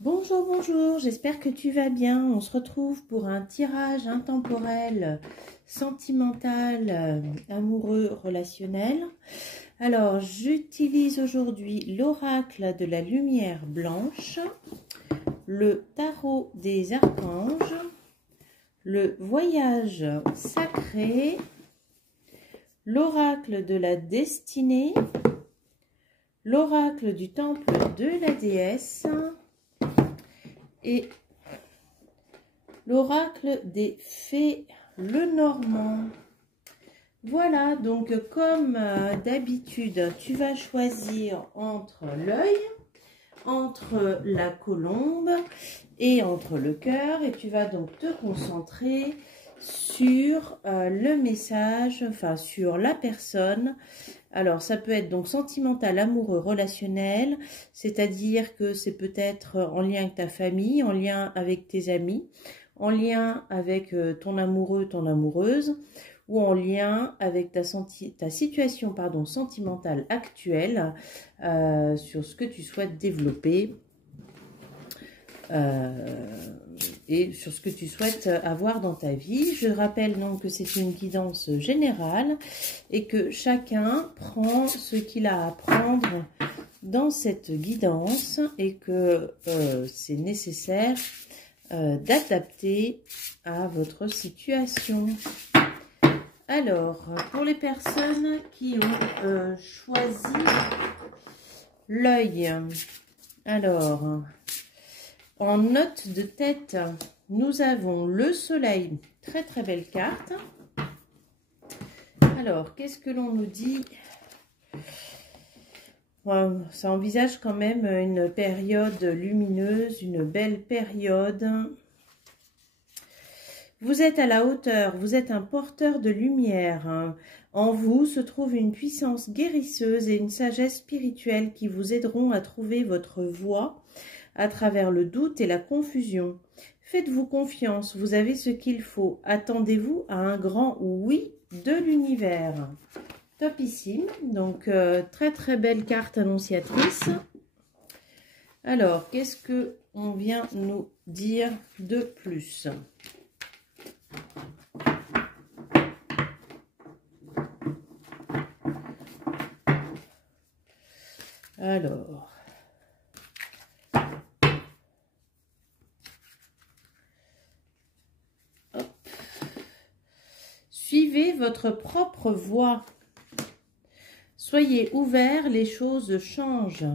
Bonjour, bonjour, j'espère que tu vas bien. On se retrouve pour un tirage intemporel, sentimental, amoureux, relationnel. Alors, j'utilise aujourd'hui l'oracle de la lumière blanche, le tarot des archanges, le voyage sacré, l'oracle de la destinée, l'oracle du temple de la déesse, et l'oracle des fées, le normand. Voilà, donc comme d'habitude, tu vas choisir entre l'œil, entre la colombe et entre le cœur. Et tu vas donc te concentrer sur le message, enfin sur la personne. Alors, ça peut être donc sentimental, amoureux, relationnel, c'est-à-dire que c'est peut-être en lien avec ta famille, en lien avec tes amis, en lien avec ton amoureux, ton amoureuse, ou en lien avec ta situation sentimentale actuelle, sur ce que tu souhaites développer et sur ce que tu souhaites avoir dans ta vie. Je rappelle donc que c'est une guidance générale et que chacun prend ce qu'il a à prendre dans cette guidance et que c'est nécessaire d'adapter à votre situation. Alors, pour les personnes qui ont choisi l'œil, alors, en note de tête, nous avons le soleil, très très belle carte. Alors, qu'est-ce que l'on nous dit? Ça envisage quand même une période lumineuse, une belle période. Vous êtes à la hauteur, vous êtes un porteur de lumière. En vous se trouve une puissance guérisseuse et une sagesse spirituelle qui vous aideront à trouver votre voie à travers le doute et la confusion. Faites-vous confiance, vous avez ce qu'il faut. Attendez-vous à un grand oui de l'univers. Topissime, donc très très belle carte annonciatrice. Alors, qu'est-ce que on vient nous dire de plus? Alors, hop. Suivez votre propre voie. Soyez ouverts, les choses changent.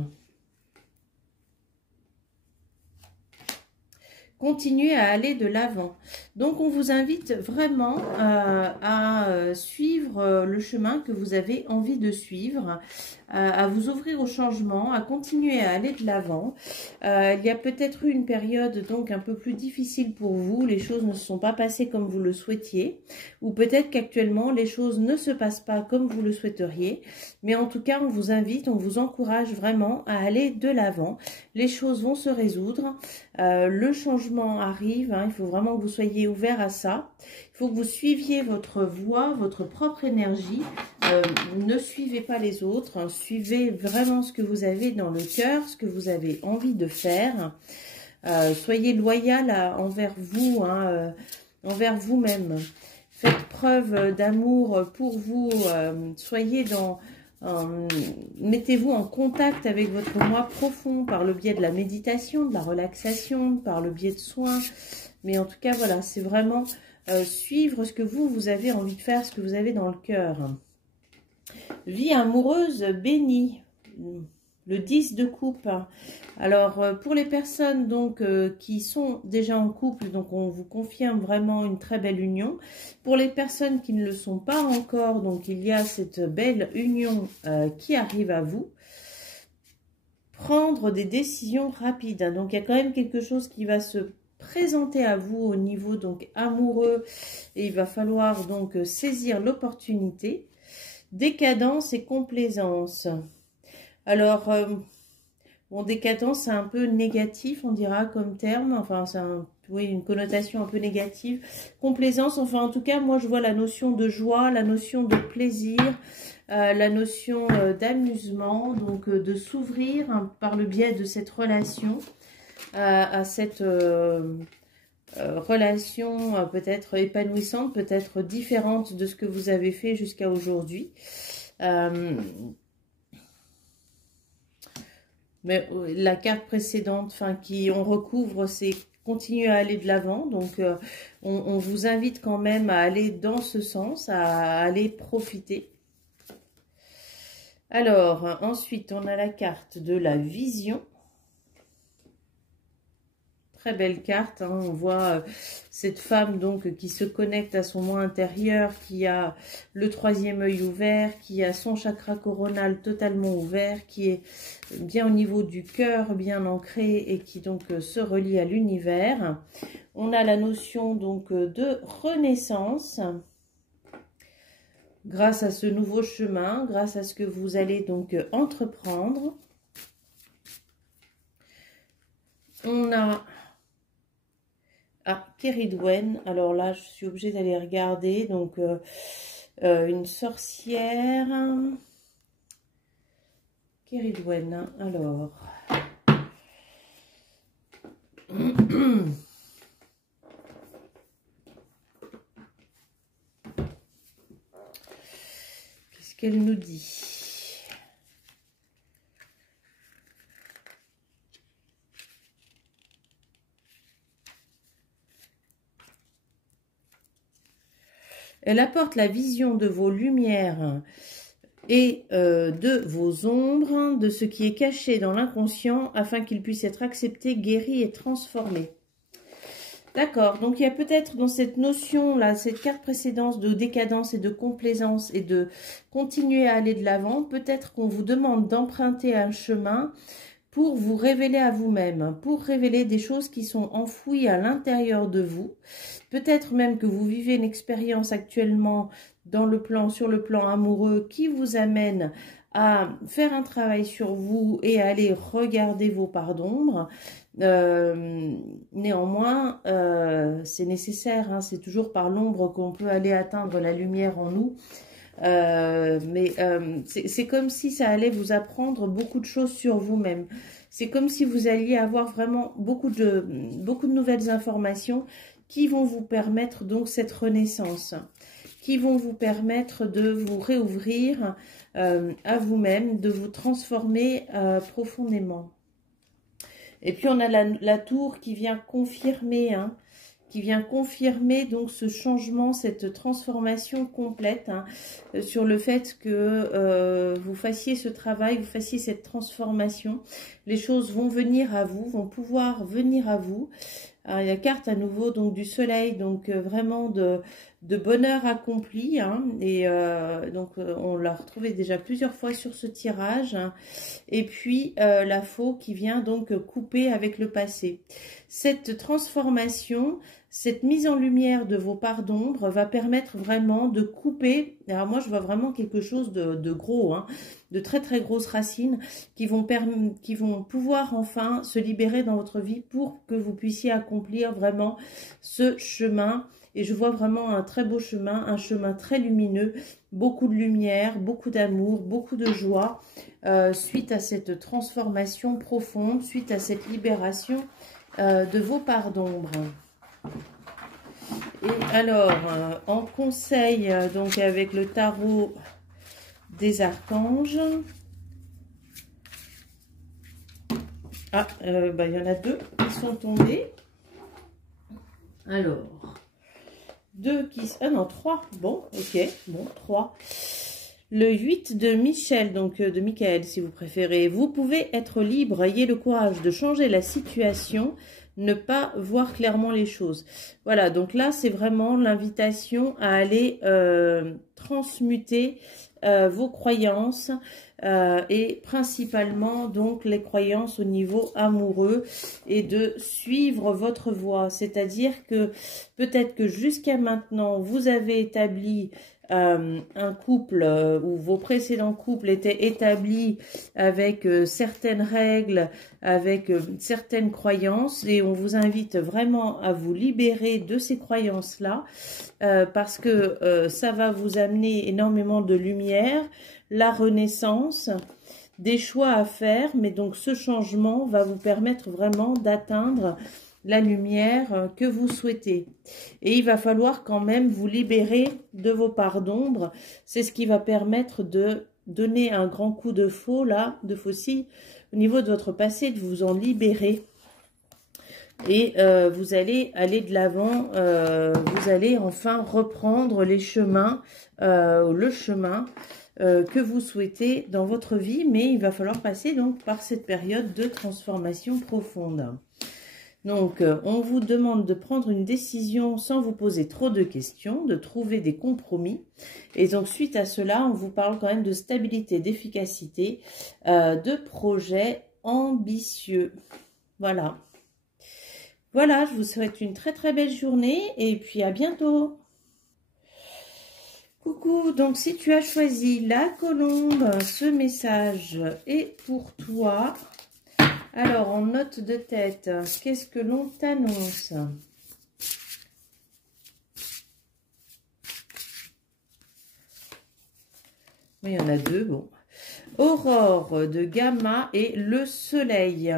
Continuez à aller de l'avant. Donc, on vous invite vraiment à suivre le chemin que vous avez envie de suivre, à vous ouvrir au changement, à continuer à aller de l'avant. Il y a peut-être eu une période donc un peu plus difficile pour vous, les choses ne se sont pas passées comme vous le souhaitiez, ou peut-être qu'actuellement les choses ne se passent pas comme vous le souhaiteriez, mais en tout cas on vous invite, on vous encourage vraiment à aller de l'avant. Les choses vont se résoudre, le changement arrive, hein, il faut vraiment que vous soyez ouverts à ça. Il faut que vous suiviez votre voie, votre propre énergie. Ne suivez pas les autres. Hein, suivez vraiment ce que vous avez dans le cœur, ce que vous avez envie de faire. Soyez loyal envers vous, hein, envers vous-même. Faites preuve d'amour pour vous. Soyez dans... mettez-vous en contact avec votre moi profond par le biais de la méditation, de la relaxation, par le biais de soins. Mais en tout cas, voilà, c'est vraiment suivre ce que vous avez envie de faire, ce que vous avez dans le cœur. Vie amoureuse bénie. Le 10 de coupe. Alors, pour les personnes donc qui sont déjà en couple, donc on vous confirme vraiment une très belle union. Pour les personnes qui ne le sont pas encore, donc il y a cette belle union qui arrive à vous. Prendre des décisions rapides. Donc, il y a quand même quelque chose qui va se présenter à vous au niveau donc amoureux et il va falloir donc saisir l'opportunité. Décadence et complaisance. Alors, bon, décadence, c'est un peu négatif, on dira comme terme. Enfin, c'est oui, une connotation un peu négative. Complaisance, enfin, en tout cas, moi, je vois la notion de joie, la notion de plaisir, la notion d'amusement, donc de s'ouvrir hein, par le biais de cette relation. à cette relation peut-être épanouissante, peut-être différente de ce que vous avez fait jusqu'à aujourd'hui. Mais la carte précédente, enfin, on recouvre, c'est continuer à aller de l'avant. Donc, on vous invite quand même à aller dans ce sens, à aller profiter. Alors, ensuite, on a la carte de la vision. Très belle carte, hein. On voit cette femme donc qui se connecte à son moi intérieur, qui a le troisième œil ouvert, qui a son chakra coronal totalement ouvert, qui est bien au niveau du cœur, bien ancré et qui donc se relie à l'univers. On a la notion donc de renaissance grâce à ce nouveau chemin, grâce à ce que vous allez donc entreprendre. On a Keridwen, alors là je suis obligée d'aller regarder, donc une sorcière, Keridwen, alors, qu'est-ce qu'elle nous dit? Elle apporte la vision de vos lumières et de vos ombres, de ce qui est caché dans l'inconscient, afin qu'il puisse être accepté, guéri et transformé. D'accord, donc il y a peut-être dans cette notion-là, cette carte précédente de décadence et de complaisance et de continuer à aller de l'avant, peut-être qu'on vous demande d'emprunter un chemin pour vous révéler à vous-même, pour révéler des choses qui sont enfouies à l'intérieur de vous. Peut-être même que vous vivez une expérience actuellement sur le plan amoureux qui vous amène à faire un travail sur vous et à aller regarder vos parts d'ombre. Néanmoins, c'est nécessaire, hein, c'est toujours par l'ombre qu'on peut aller atteindre la lumière en nous. C'est comme si ça allait vous apprendre beaucoup de choses sur vous-même. C'est comme si vous alliez avoir vraiment beaucoup de nouvelles informations qui vont vous permettre donc cette renaissance, qui vont vous permettre de vous réouvrir à vous-même, de vous transformer profondément. Et puis on a la tour qui vient confirmer, hein, donc ce changement, cette transformation complète, hein, sur le fait que vous fassiez ce travail, vous fassiez cette transformation. Les choses vont venir à vous, vont pouvoir venir à vous. Alors, il y a la carte à nouveau donc du soleil, donc vraiment de bonheur accompli, hein, et on l'a retrouvé déjà plusieurs fois sur ce tirage, hein, et puis la faux qui vient donc couper avec le passé. Cette transformation, cette mise en lumière de vos parts d'ombre va permettre vraiment de couper. Alors moi je vois vraiment quelque chose de gros, hein, de très très grosses racines qui vont pouvoir enfin se libérer dans votre vie pour que vous puissiez accomplir vraiment ce chemin. Et je vois vraiment un très beau chemin, un chemin très lumineux, beaucoup de lumière, beaucoup d'amour, beaucoup de joie, suite à cette transformation profonde, suite à cette libération de vos parts d'ombre. Et alors, en conseil, donc avec le tarot des archanges, il y en a deux qui sont tombés. Alors, trois. Bon, ok, bon, 3. Le 8 de Michel, donc de Michael si vous préférez. Vous pouvez être libre, ayez le courage de changer la situation, ne pas voir clairement les choses. Voilà, donc là c'est vraiment l'invitation à aller transmuter vos croyances et principalement donc les croyances au niveau amoureux et de suivre votre voie. C'est-à-dire que peut-être que jusqu'à maintenant vous avez établi un couple où vos précédents couples étaient établis avec certaines règles, avec certaines croyances, et on vous invite vraiment à vous libérer de ces croyances-là parce que ça va vous amener énormément de lumière, la renaissance. des choix à faire, mais donc ce changement va vous permettre vraiment d'atteindre la lumière que vous souhaitez. Et il va falloir quand même vous libérer de vos parts d'ombre. C'est ce qui va permettre de donner un grand coup de faucille au niveau de votre passé, de vous en libérer. Et vous allez aller de l'avant, vous allez enfin reprendre les chemins, le chemin que vous souhaitez dans votre vie, mais il va falloir passer donc par cette période de transformation profonde. Donc, on vous demande de prendre une décision sans vous poser trop de questions, de trouver des compromis. Et donc, suite à cela, on vous parle quand même de stabilité, d'efficacité, de projets ambitieux. Voilà. Voilà, je vous souhaite une très très belle journée et puis à bientôt. Coucou, donc si tu as choisi la colombe, ce message est pour toi. Alors, en note de tête, qu'est-ce que l'on t'annonce? Oui, il y en a deux, bon. Aurore de Gamma et le soleil.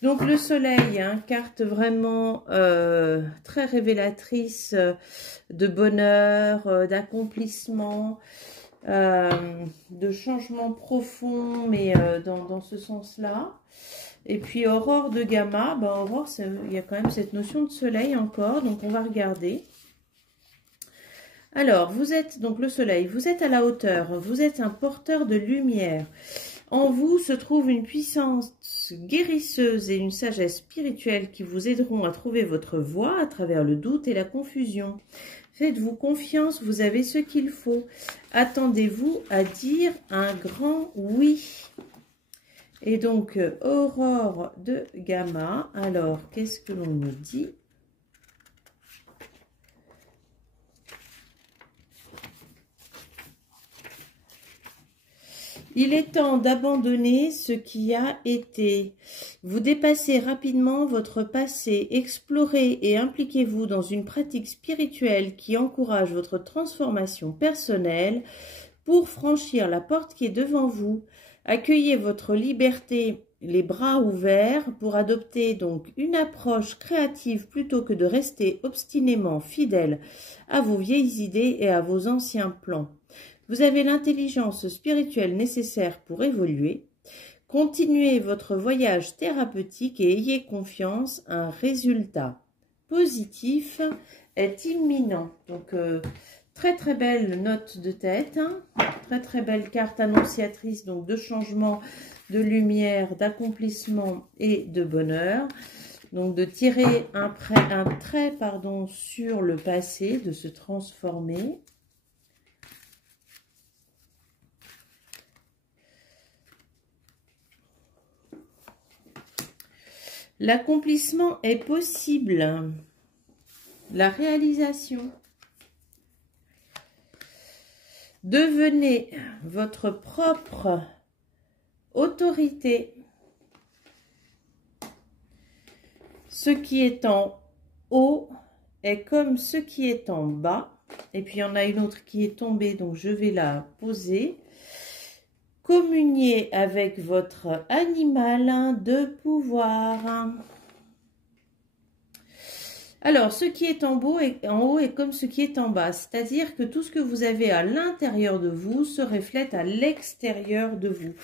Donc, le soleil, hein, carte vraiment très révélatrice de bonheur, d'accomplissement, de changement profond, mais dans ce sens-là. Et puis, Aurore de Gamma, ben, Aurore, il y a quand même cette notion de soleil encore, donc on va regarder. Alors, vous êtes, donc le soleil, vous êtes à la hauteur, vous êtes un porteur de lumière. En vous se trouve une puissance guérisseuse et une sagesse spirituelle qui vous aideront à trouver votre voie à travers le doute et la confusion. Faites-vous confiance, vous avez ce qu'il faut. Attendez-vous à dire un grand oui. Et donc, Aurore de Gamma, alors, qu'est-ce que l'on nous dit ? Il est temps d'abandonner ce qui a été. Vous dépassez rapidement votre passé, explorez et impliquez-vous dans une pratique spirituelle qui encourage votre transformation personnelle pour franchir la porte qui est devant vous. Accueillez votre liberté les bras ouverts pour adopter donc une approche créative plutôt que de rester obstinément fidèle à vos vieilles idées et à vos anciens plans. Vous avez l'intelligence spirituelle nécessaire pour évoluer. Continuez votre voyage thérapeutique et ayez confiance, un résultat positif est imminent. Donc, très très belle note de tête, hein. Très très belle carte annonciatrice donc de changement, de lumière, d'accomplissement et de bonheur. Donc, de tirer un trait sur le passé, de se transformer. L'accomplissement est possible. La réalisation. Devenez votre propre autorité. Ce qui est en haut est comme ce qui est en bas. Et puis, il y en a une autre qui est tombée, donc je vais la poser. Communiez avec votre animal de pouvoir. Alors, ce qui est en haut est comme ce qui est en bas. C'est-à-dire que tout ce que vous avez à l'intérieur de vous se reflète à l'extérieur de vous.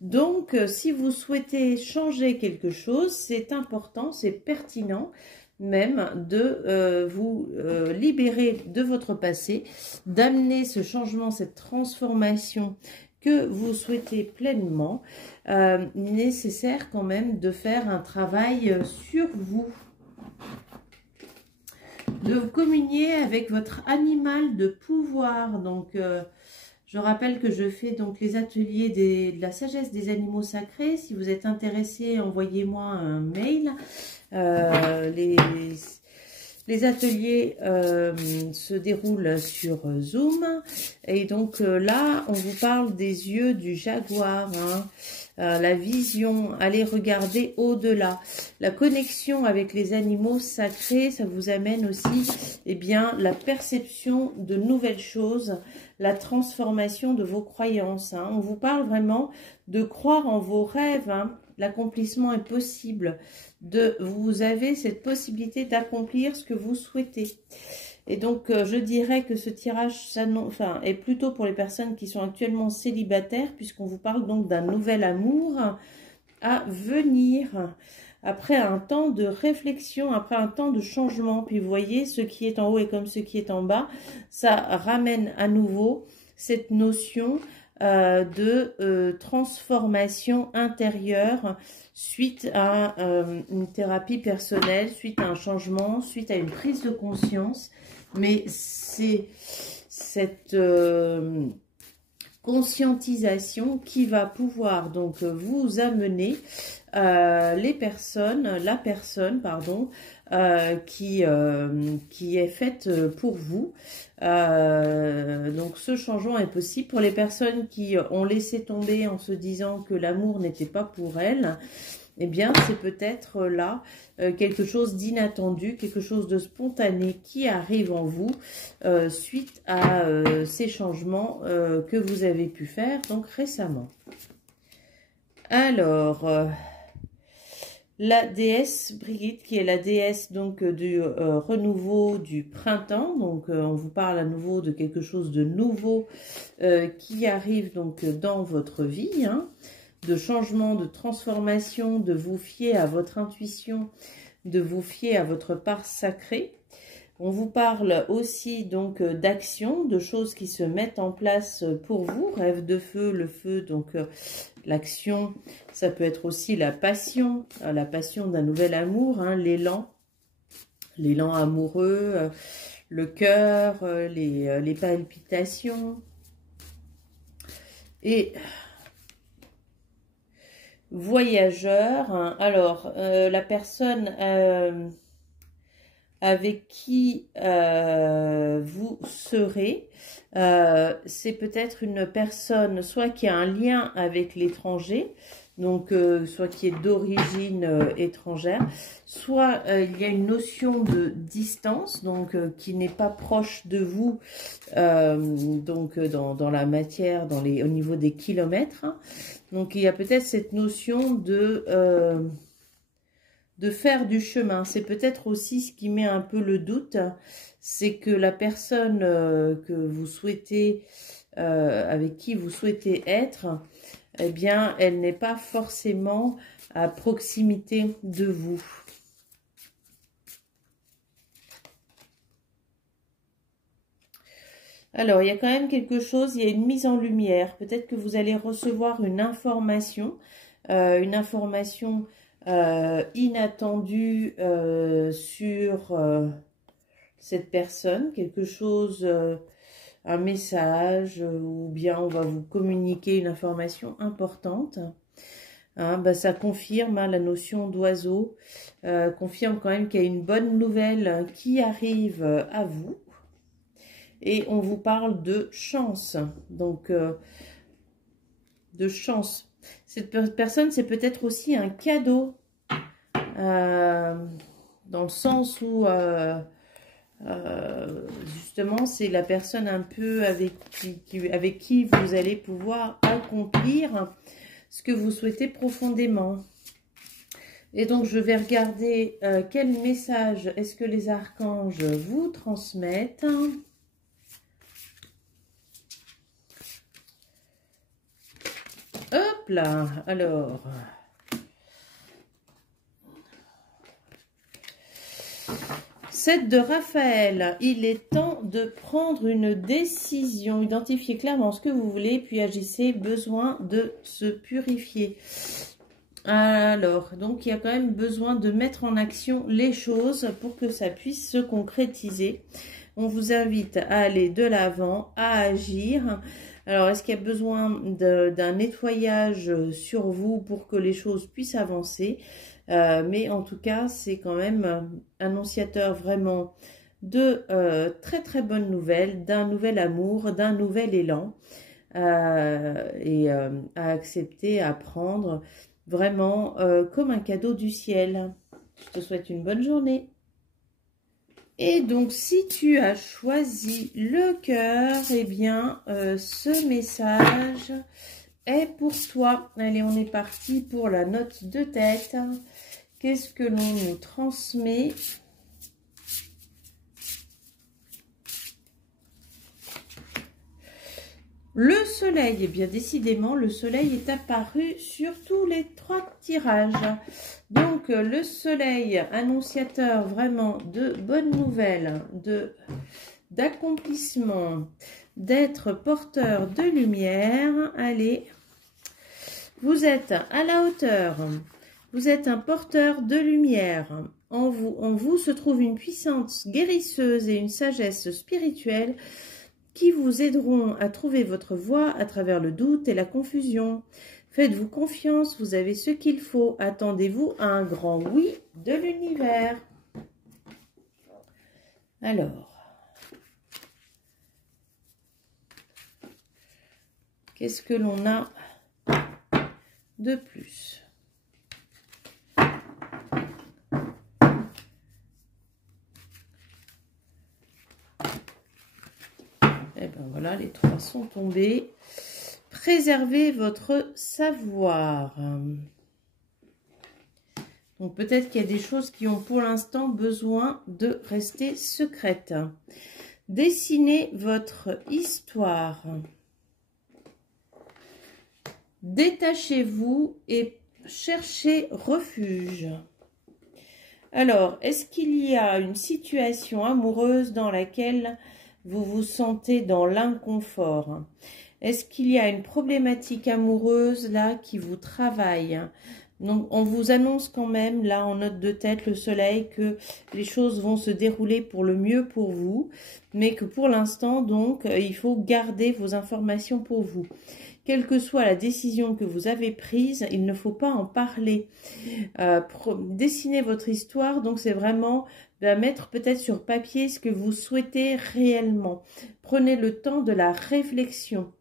Donc, si vous souhaitez changer quelque chose, c'est important, c'est pertinent même de vous libérer de votre passé, d'amener ce changement, cette transformation que vous souhaitez pleinement, nécessaire quand même de faire un travail sur vous, de vous communier avec votre animal de pouvoir. Donc, je rappelle que je fais donc les ateliers de la sagesse des animaux sacrés. Si vous êtes intéressé, envoyez-moi un mail. Les ateliers se déroulent sur Zoom. Et donc là, on vous parle des yeux du jaguar, hein. La vision, allez regarder au-delà. La connexion avec les animaux sacrés, ça vous amène aussi eh bien, la perception de nouvelles choses, la transformation de vos croyances, hein. On vous parle vraiment de croire en vos rêves, hein. L'accomplissement est possible. Vous avez cette possibilité d'accomplir ce que vous souhaitez. Et donc, je dirais que ce tirage est plutôt pour les personnes qui sont actuellement célibataires, puisqu'on vous parle donc d'un nouvel amour à venir, après un temps de réflexion, après un temps de changement. Puis vous voyez, ce qui est en haut est comme ce qui est en bas. Ça ramène à nouveau cette notion de transformation intérieure suite à une thérapie personnelle, suite à un changement, suite à une prise de conscience. Mais c'est cette conscientisation qui va pouvoir donc vous amener la personne qui est faite pour vous. Donc ce changement est possible pour les personnes qui ont laissé tomber en se disant que l'amour n'était pas pour elles. Eh bien, c'est peut-être là quelque chose d'inattendu, quelque chose de spontané qui arrive en vous suite à ces changements que vous avez pu faire donc récemment. Alors, la déesse Brigitte, qui est la déesse donc du renouveau du printemps, donc on vous parle à nouveau de quelque chose de nouveau qui arrive donc dans votre vie, hein, de changement, de transformation, de vous fier à votre intuition, de vous fier à votre part sacrée. On vous parle aussi donc d'action, de choses qui se mettent en place pour vous. Rêve de feu, le feu, donc l'action, ça peut être aussi la passion d'un nouvel amour, hein, l'élan amoureux, le cœur, les palpitations. Et voyageur, hein. Alors la personne avec qui vous serez, c'est peut-être une personne soit qui a un lien avec l'étranger, donc soit qui est d'origine étrangère, soit il y a une notion de distance, donc qui n'est pas proche de vous, donc dans la matière, au niveau des kilomètres, hein. Donc il y a peut-être cette notion de faire du chemin. C'est peut-être aussi ce qui met un peu le doute, c'est que la personne que vous souhaitez, avec qui vous souhaitez être, eh bien, elle n'est pas forcément à proximité de vous. Alors, il y a quand même quelque chose, il y a une mise en lumière. Peut-être que vous allez recevoir une information inattendue sur cette personne, quelque chose, un message, ou bien on va vous communiquer une information importante. Hein, bah, ça confirme, hein, la notion d'oiseau, confirme quand même qu'il y a une bonne nouvelle qui arrive à vous. Et on vous parle de chance, donc de chance. Cette personne, c'est peut-être aussi un cadeau, dans le sens où justement c'est la personne un peu avec qui vous allez pouvoir accomplir ce que vous souhaitez profondément. Et donc je vais regarder quel message est-ce que les archanges vous transmettent. Hop là, alors. Sept de Raphaël, il est temps de prendre une décision. Identifiez clairement ce que vous voulez, puis agissez, besoin de se purifier. Alors, donc il y a quand même besoin de mettre en action les choses pour que ça puisse se concrétiser. On vous invite à aller de l'avant, à agir, Alors, est-ce qu'il y a besoin d'un nettoyage sur vous pour que les choses puissent avancer? Mais en tout cas, c'est quand même annonciateur vraiment de très très bonnes nouvelles, d'un nouvel amour, d'un nouvel élan et à accepter, à prendre vraiment comme un cadeau du ciel. Je te souhaite une bonne journée. Et donc, si tu as choisi le cœur, eh bien, ce message est pour toi. Allez, on est parti pour la note de tête. Qu'est-ce que l'on nous transmet ? Le soleil, eh bien décidément, le soleil est apparu sur tous les 3 tirages. Donc, le soleil, annonciateur vraiment de bonnes nouvelles, d'accomplissement, d'être porteur de lumière. Allez, vous êtes à la hauteur, vous êtes un porteur de lumière. En vous se trouve une puissance guérisseuse et une sagesse spirituelle qui vous aideront à trouver votre voie à travers le doute et la confusion. Faites-vous confiance, vous avez ce qu'il faut. Attendez-vous à un grand oui de l'univers. Alors, qu'est-ce que l'on a de plus ? Et bien voilà, les 3 sont tombés. Préservez votre savoir. Donc peut-être qu'il y a des choses qui ont pour l'instant besoin de rester secrètes. Dessinez votre histoire. Détachez-vous et cherchez refuge. Alors, est-ce qu'il y a une situation amoureuse dans laquelle vous vous sentez dans l'inconfort? Est-ce qu'il y a une problématique amoureuse là qui vous travaille? Donc, on vous annonce quand même, là, en note de tête, le soleil, que les choses vont se dérouler pour le mieux pour vous, mais que pour l'instant, donc, il faut garder vos informations pour vous. Quelle que soit la décision que vous avez prise, il ne faut pas en parler. Dessinez votre histoire, donc c'est vraiment mettre peut-être sur papier ce que vous souhaitez réellement. Prenez le temps de la réflexion.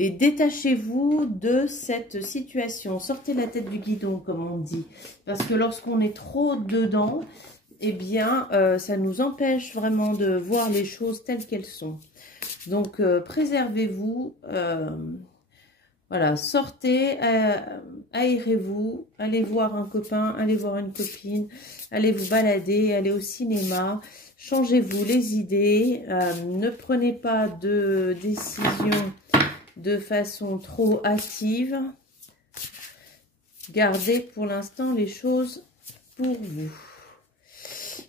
Et détachez-vous de cette situation. Sortez la tête du guidon, comme on dit. Parce que lorsqu'on est trop dedans, eh bien, ça nous empêche vraiment de voir les choses telles qu'elles sont. Donc, préservez-vous. Voilà, sortez, aérez-vous, allez voir un copain, allez voir une copine, allez vous balader, allez au cinéma. Changez-vous les idées. Ne prenez pas de décision de façon trop hâtive. Gardez pour l'instant les choses pour vous.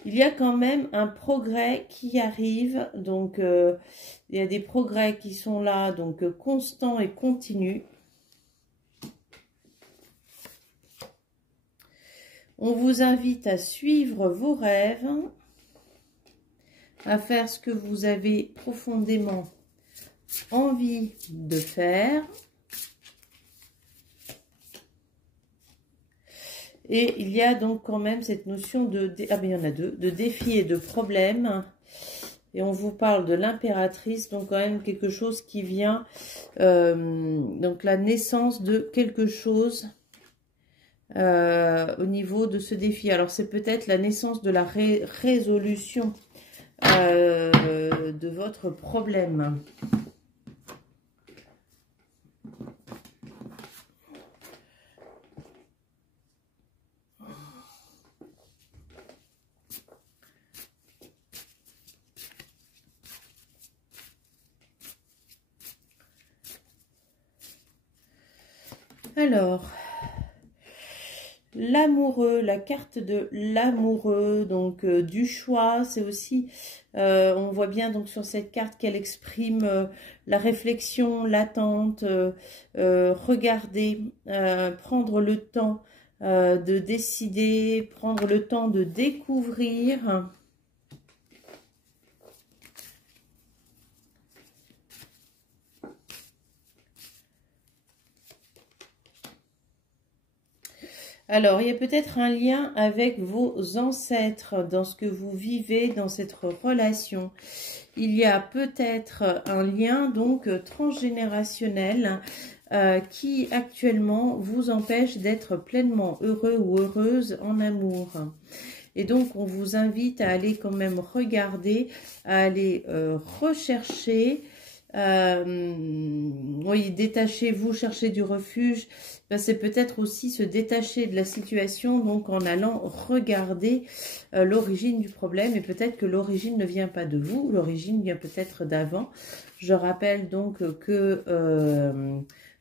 Il y a quand même un progrès qui arrive, donc il y a des progrès qui sont là, donc constants et continus. On vous invite à suivre vos rêves, à faire ce que vous avez profondément envie de faire. Et il y a donc quand même cette notion de... Ah ben il y en a 2, de défi et de problème. Et on vous parle de l'impératrice, donc quand même quelque chose qui vient... donc la naissance de quelque chose au niveau de ce défi. Alors c'est peut-être la naissance de la résolution de votre problème. Alors, l'amoureux, la carte de l'amoureux, donc du choix, c'est aussi, on voit bien donc sur cette carte qu'elle exprime la réflexion, l'attente, regarder, prendre le temps de décider, prendre le temps de découvrir. Alors, il y a peut-être un lien avec vos ancêtres dans ce que vous vivez dans cette relation. Il y a peut-être un lien donc transgénérationnel qui actuellement vous empêche d'être pleinement heureux ou heureuse en amour. Et donc, on vous invite à aller quand même regarder, à aller rechercher. Oui, détachez-vous, cherchez du refuge. Ben, c'est peut-être aussi se détacher de la situation, donc en allant regarder l'origine du problème. Et peut-être que l'origine ne vient pas de vous, l'origine vient peut-être d'avant. Je rappelle donc que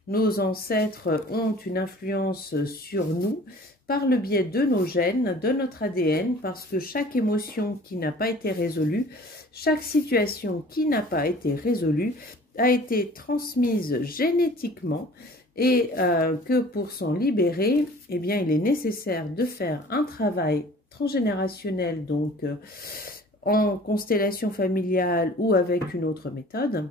nos ancêtres ont une influence sur nous par le biais de nos gènes, de notre ADN, parce que chaque émotion qui n'a pas été résolue, chaque situation qui n'a pas été résolue, a été transmise génétiquement et que pour s'en libérer, eh bien, il est nécessaire de faire un travail transgénérationnel, donc en constellation familiale ou avec une autre méthode,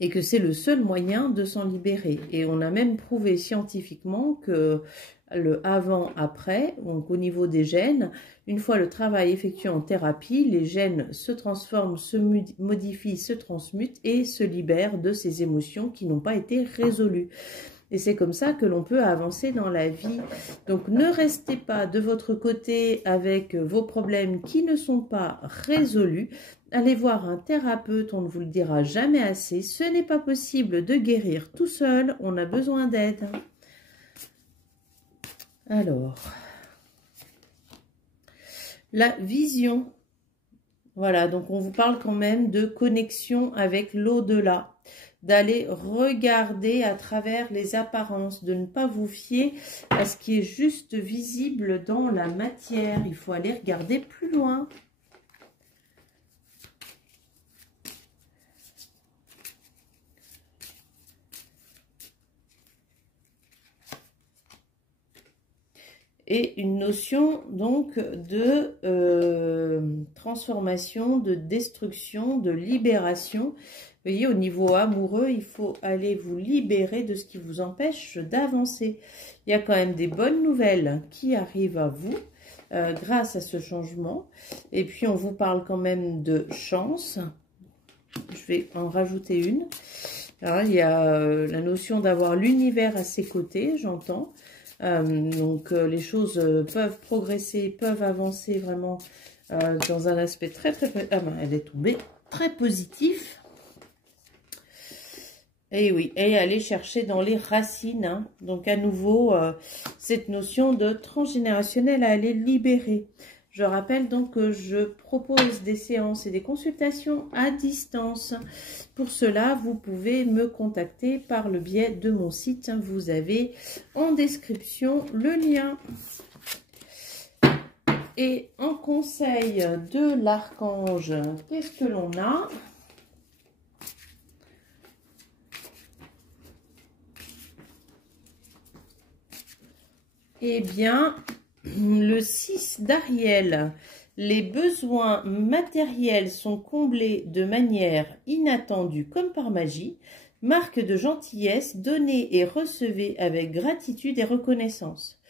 et que c'est le seul moyen de s'en libérer. Et on a même prouvé scientifiquement que le avant-après, donc au niveau des gènes, une fois le travail effectué en thérapie, les gènes se transforment, se modifient, se transmutent et se libèrent de ces émotions qui n'ont pas été résolues. Et c'est comme ça que l'on peut avancer dans la vie. Donc ne restez pas de votre côté avec vos problèmes qui ne sont pas résolus. Allez voir un thérapeute, on ne vous le dira jamais assez. Ce n'est pas possible de guérir tout seul, on a besoin d'aide. Alors, la vision. Voilà, donc on vous parle quand même de connexion avec l'au-delà, d'aller regarder à travers les apparences, de ne pas vous fier à ce qui est juste visible dans la matière. Il faut aller regarder plus loin. Et une notion donc de transformation, de destruction, de libération. Vous voyez, au niveau amoureux, il faut aller vous libérer de ce qui vous empêche d'avancer. Il y a quand même des bonnes nouvelles qui arrivent à vous grâce à ce changement. Et puis, on vous parle quand même de chance. Je vais en rajouter une. Alors, il y a la notion d'avoir l'univers à ses côtés, j'entends. Donc les choses peuvent progresser, peuvent avancer vraiment dans un aspect très ah ben, elle est tombée très positif. Et oui, et aller chercher dans les racines, hein. Donc à nouveau cette notion de transgénérationnel à aller libérer. Je rappelle donc que je propose des séances et des consultations à distance. Pour cela, vous pouvez me contacter par le biais de mon site. Vous avez en description le lien. Et en conseil de l'archange, qu'est-ce que l'on a ? Eh bien, le 6 d'Ariel, les besoins matériels sont comblés de manière inattendue comme par magie. Marque de gentillesse, donnez et recevez avec gratitude et reconnaissance.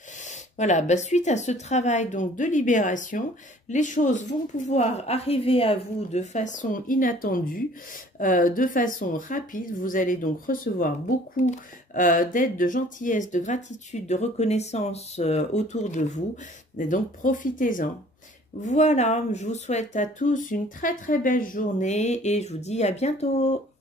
Voilà, bah suite à ce travail donc de libération, les choses vont pouvoir arriver à vous de façon inattendue, de façon rapide. Vous allez donc recevoir beaucoup d'aide, de gentillesse, de gratitude, de reconnaissance autour de vous. Et donc profitez-en. Voilà, je vous souhaite à tous une très très belle journée et je vous dis à bientôt.